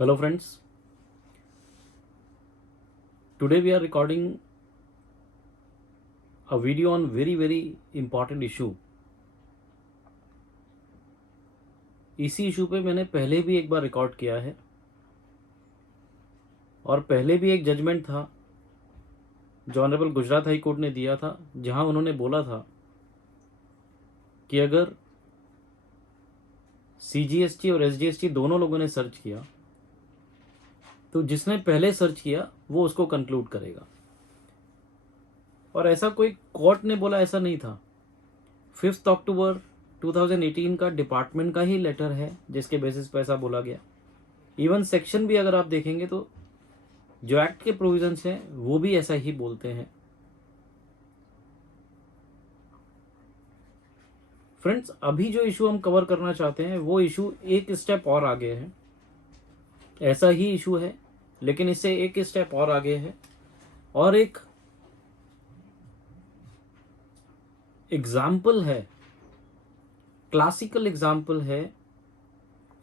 Hello friends, today we are recording a video on very important issue. इसी issue पे मैंने पहले भी एक बार रिकॉर्ड किया है और पहले भी एक जजमेंट था जो ऑनरेबल गुजरात हाई कोर्ट ने दिया था, जहां उन्होंने बोला था कि अगर CGST और SGST दोनों लोगों ने सर्च किया तो जिसने पहले सर्च किया वो उसको कंक्लूड करेगा। और ऐसा कोई कोर्ट ने बोला ऐसा नहीं था। 5 अक्टूबर 2018 का डिपार्टमेंट का ही लेटर है जिसके बेसिस पर ऐसा बोला गया। इवन सेक्शन भी अगर आप देखेंगे तो जो एक्ट के प्रोविजंस हैं वो भी ऐसा ही बोलते हैं। फ्रेंड्स, अभी जो इशू हम कवर करना चाहते हैं वो इशू एक स्टेप और आगे है। ऐसा ही इशू है लेकिन इससे एक स्टेप और आगे है और एक एग्जाम्पल है, क्लासिकल एग्जाम्पल है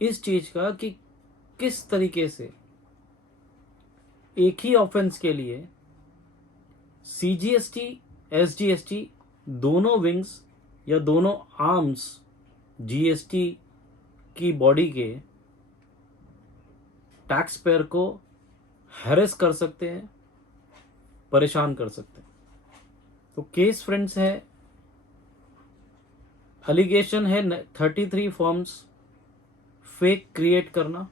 इस चीज का कि किस तरीके से एक ही ऑफेंस के लिए CGST SGST दोनों विंग्स या दोनों आर्म्स GST की बॉडी के टैक्स पेयर को हैरेस कर सकते हैं, परेशान कर सकते हैं। तो केस फ्रेंड्स है, एलिगेशन है 33 फॉर्म्स फेक क्रिएट करना,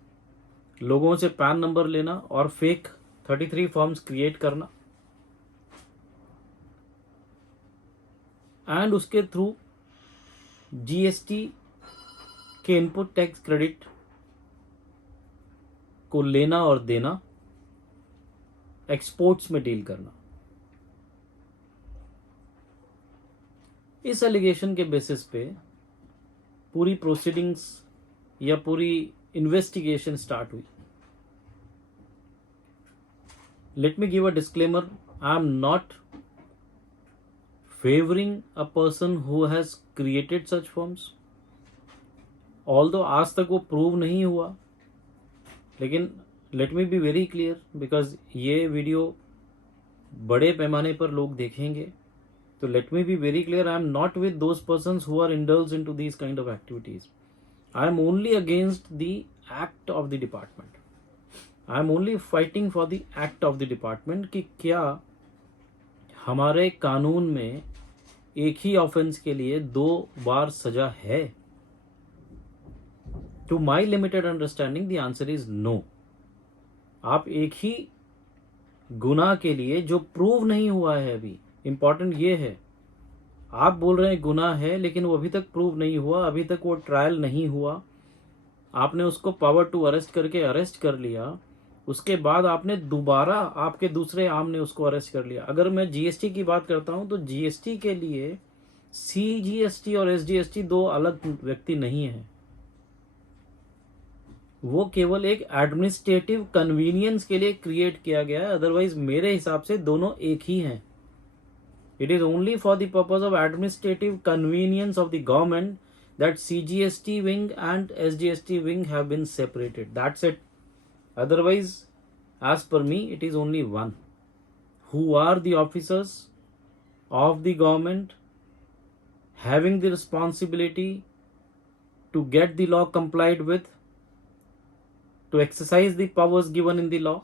लोगों से पैन नंबर लेना और फेक 33 फॉर्म्स क्रिएट करना एंड उसके थ्रू GST के इनपुट टैक्स क्रेडिट को लेना और देना, एक्सपोर्ट्स में डील करना। इस एलिगेशन के बेसिस पे पूरी प्रोसीडिंग्स या पूरी इन्वेस्टिगेशन स्टार्ट हुई। Let me give a disclaimer, I am not favoring a person who has created such forms, although आज तक वो प्रूव नहीं हुआ। लेकिन let me be very clear, because ये वीडियो बड़े पैमाने पर लोग देखेंगे, तो let me be very clear, I am not with those persons who are indulge into these kind of activities. I am only against the act of the department. I am only fighting for the act of the department कि क्या हमारे कानून में एक ही offence के लिए 2 बार सजा है। To my limited understanding the answer is no. आप एक ही गुनाह के लिए जो प्रूव नहीं हुआ है, अभी इंपॉर्टेंट ये है, आप बोल रहे हैं गुनाह है लेकिन वो अभी तक प्रूव नहीं हुआ, अभी तक वो ट्रायल नहीं हुआ, आपने उसको पावर टू अरेस्ट करके अरेस्ट कर लिया, उसके बाद आपने दोबारा आपके दूसरे आर्म ने उसको अरेस्ट कर लिया। अगर मैं GST की बात करता हूं तो GST के लिए CGST और SGST 2 अलग व्यक्ति नहीं है, वो केवल एक एडमिनिस्ट्रेटिव कन्वीनियंस के लिए क्रिएट किया गया है। अदरवाइज मेरे हिसाब से दोनों एक ही हैं। It is only for the purpose of administrative convenience of the government that CGST wing and SGST wing have been separated. That's it. Otherwise, as per me, it is only one. Who are the officers of the government having the responsibility to get the law complied with, to exercise the powers given in the law,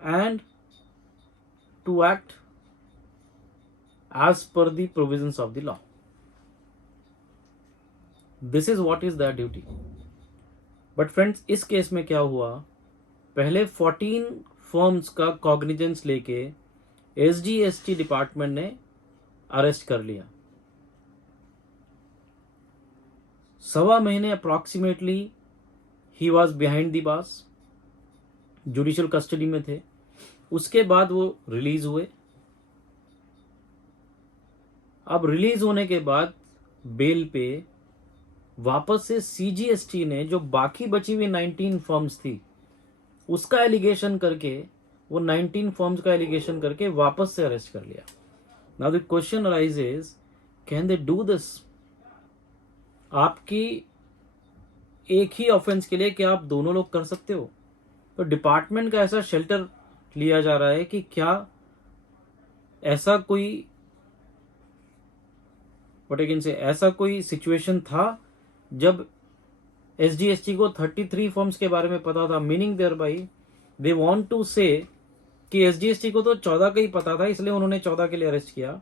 and to act as per the provisions of the law. This is what is their duty. But friends, इस case में क्या हुआ, पहले 14 firms का cognizance लेके SGST department ने arrest कर लिया। 1.25 महीने approximately he was behind the bars, judicial custody में थे। उसके बाद वो रिलीज हुए। अब रिलीज होने के बाद बेल पे वापस से CGST ने जो बाकी बची हुई 19 फर्म्स थी उसका एलिगेशन करके, वो 19 फर्म्स का एलिगेशन करके वापस से अरेस्ट कर लिया। Now the question arises, can they do this? आपकी एक ही ऑफेंस के लिए क्या आप दोनों लोग कर सकते हो? तो डिपार्टमेंट का ऐसा शेल्टर लिया जा रहा है कि क्या ऐसा कोई ऐसा कोई सिचुएशन था जब एसजीएसटी को 33 फॉर्म्स के बारे में पता था, meaning thereby they want to say कि एसजीएसटी को तो 14 का ही पता था, इसलिए उन्होंने 14 के लिए अरेस्ट किया,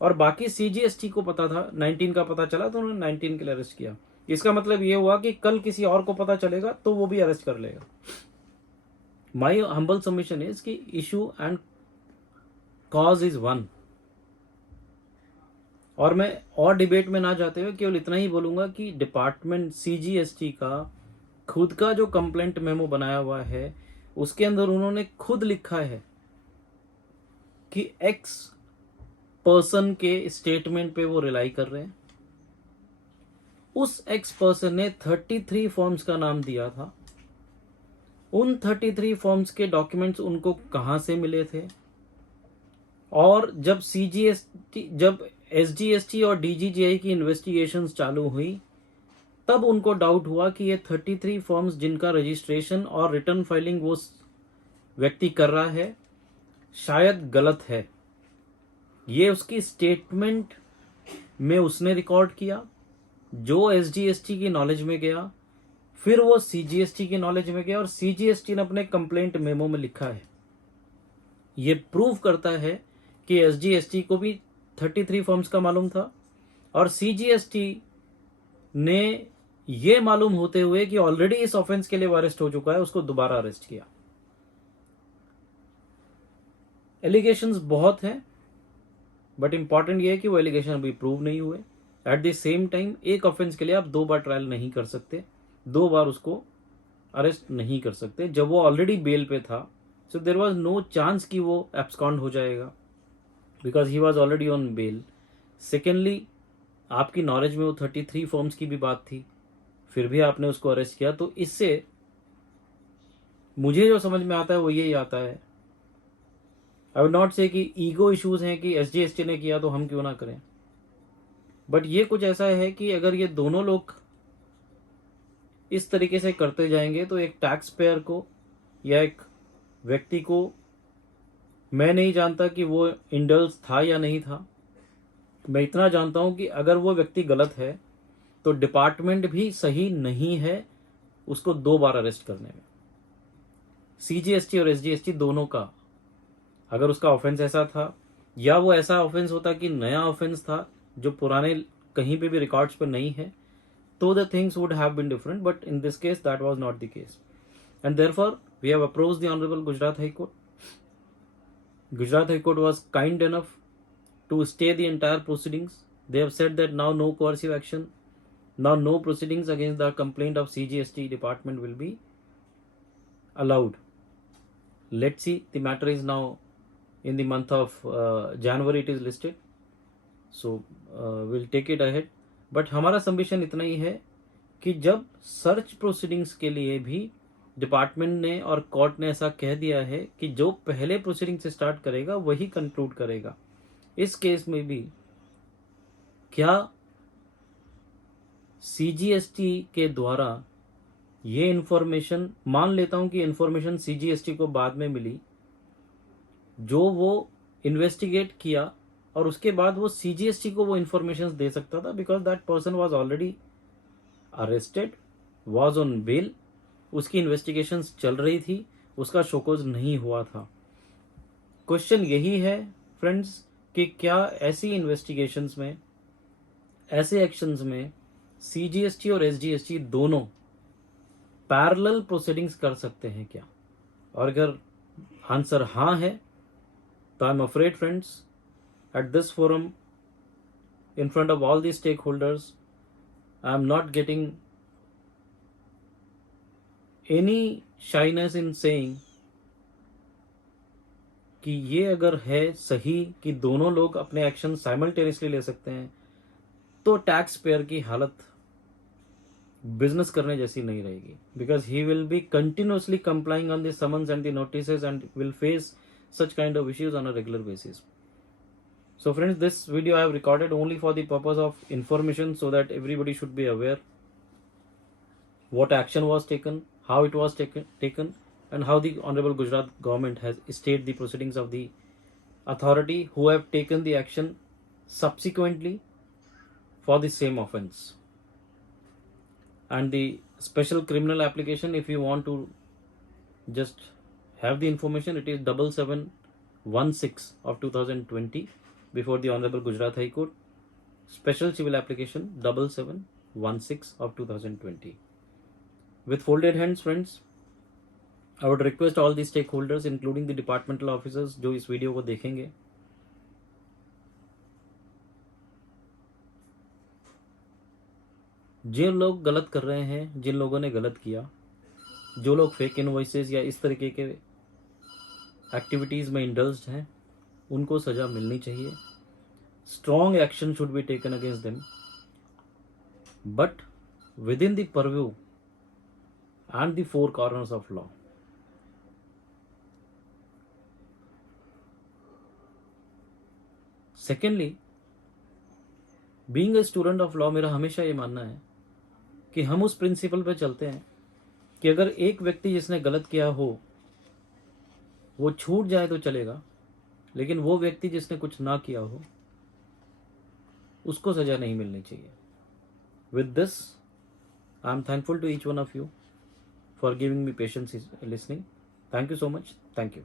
और बाकी सीजीएसटी को पता था, 19 का पता चला तो उन्होंने 19 के लिए अरेस्ट किया। इसका मतलब ये हुआ कि कल किसी और को पता चलेगा तो वो भी अरेस्ट कर लेगा। माई हम्बल सबमिशन इज कि issue and cause is one. और मैं और डिबेट में ना जाते हुए केवल इतना ही बोलूंगा कि डिपार्टमेंट सीजीएसटी का खुद का जो कंप्लेंट मेमो बनाया हुआ है उसके अंदर उन्होंने खुद लिखा है कि एक्स पर्सन के स्टेटमेंट पे वो रिलाई कर रहे हैं। उस एक्स पर्सन ने 33 फॉर्म्स का नाम दिया था। उन 33 फॉर्म्स के डॉक्यूमेंट्स उनको कहां से मिले थे, और जब एसजीएसटी और डीजीजीआई की इन्वेस्टिगेशंस चालू हुई तब उनको डाउट हुआ कि ये 33 फॉर्म्स जिनका रजिस्ट्रेशन और रिटर्न फाइलिंग वो व्यक्ति कर रहा है शायद गलत है। ये उसकी स्टेटमेंट में उसने रिकॉर्ड किया जो एसजीएसटी की नॉलेज में गया, फिर वो सीजीएसटी की नॉलेज में गया और सीजीएसटी ने अपने कंप्लेंट मेमो में लिखा है। ये प्रूव करता है कि एसजीएसटी को भी 33 फॉर्म्स का मालूम था और सीजीएसटी ने ये मालूम होते हुए कि ऑलरेडी इस ऑफेंस के लिए वो अरेस्ट हो चुका है उसको दोबारा अरेस्ट किया। एलिगेशंस बहुत हैं, बट इंपॉर्टेंट ये है कि वो एलिगेशन अभी प्रूव नहीं हुए। एट द सेम टाइम एक ऑफेंस के लिए आप 2 बार ट्रायल नहीं कर सकते, 2 बार उसको अरेस्ट नहीं कर सकते जब वो ऑलरेडी बेल पे था। So there was no chance कि वो एब्सकॉन्ड हो जाएगा because he was already on bail. Secondly, आपकी नॉलेज में वो 33 फॉर्म्स की भी बात थी, फिर भी आपने उसको अरेस्ट किया। तो इससे मुझे जो समझ में आता है वो यही आता है। आई वुड नॉट से कि ईगो इश्यूज हैं कि एसजीएसटी ने किया तो हम क्यों ना करें, बट ये कुछ ऐसा है कि अगर ये दोनों लोग इस तरीके से करते जाएंगे तो एक टैक्स पेयर को या एक व्यक्ति को, मैं नहीं जानता कि वो इंडल्स था या नहीं था, मैं इतना जानता हूं कि अगर वो व्यक्ति गलत है तो डिपार्टमेंट भी सही नहीं है उसको 2 बार अरेस्ट करने में। सीजीएसटी और एसजीएसटी दोनों का, अगर उसका ऑफेंस ऐसा था या वो ऐसा ऑफेंस होता कि नया ऑफेंस था जो पुराने कहीं पे भी रिकॉर्ड्स पर नहीं है, तो the things would have been different, but in this case that was not the case and therefore we have approached the honourable Gujarat high court. Gujarat High Court was kind enough to stay the entire proceedings. They have said that now no coercive action, now no proceedings against the complaint of CGST department will be allowed. Let's see, the matter is now in the month of January it is listed, so we'll take it ahead. But हमारा submission इतना ही है कि जब search proceedings के लिए भी department ने और कोर्ट ने ऐसा कह दिया है कि जो पहले प्रोसीडिंग से स्टार्ट करेगा वही कंक्लूड करेगा, इस केस में भी क्या सीजीएसटी के द्वारा ये इंफॉर्मेशन, मान लेता हूं कि इंफॉर्मेशन सीजीएसटी को बाद में मिली, जो वो इन्वेस्टिगेट किया और उसके बाद वो सीजीएसटी को वो इंफॉर्मेशन दे सकता था because that person was already arrested, was on bail, उसकी इन्वेस्टिगेशंस चल रही थी, उसका शोकॉज नहीं हुआ था। क्वेश्चन यही है फ्रेंड्स कि क्या ऐसी इन्वेस्टिगेशंस में, ऐसे एक्शंस में सीजीएसटी और एसजीएसटी दोनों पैरेलल प्रोसीडिंग्स कर सकते हैं क्या? और अगर आंसर हाँ है तो I am afraid friends at this forum in front of all the stakeholders I am not getting any shyness in saying कि ये अगर है सही कि दोनों लोग अपने एक्शन साइमल्टेनियसली ले सकते हैं तो टैक्स पेयर की हालत बिजनेस करने जैसी नहीं रहेगी, because he will be continuously complying on the summons and the notices and will face such kind of issues on a regular basis. So friends, this video I have recorded only for the purpose of information so that everybody should be aware. what action was taken, how it was taken, and how the Honorable Gujarat government has stayed the proceedings of the authority who have taken the action subsequently for the same offense. And the special criminal application, if you want to just have the information, it is 7716 of 2020 before the Honorable Gujarat High Court. Special civil application 7716 of 2020. With folded hands, friends, I would request all the stakeholders, including the departmental officers, जो इस video को देखेंगे, जिन लोग गलत कर रहे हैं, जिन लोगों ने गलत किया, जो लोग फेक इनवॉइसेस या इस तरीके के एक्टिविटीज़ में इंडल्ज्ड हैं, उनको सज़ा मिलनी चाहिए. Strong action should be taken against them, but within the purview and the four corners of law. Secondly, being a student of law, मेरा हमेशा ये मानना है कि हम उस प्रिंसिपल पे चलते हैं कि अगर एक व्यक्ति जिसने गलत किया हो वो छूट जाए तो चलेगा, लेकिन वो व्यक्ति जिसने कुछ ना किया हो उसको सजा नहीं मिलनी चाहिए. With this, I am thankful to each one of you for giving me patience listening. Thank you so much. Thank you.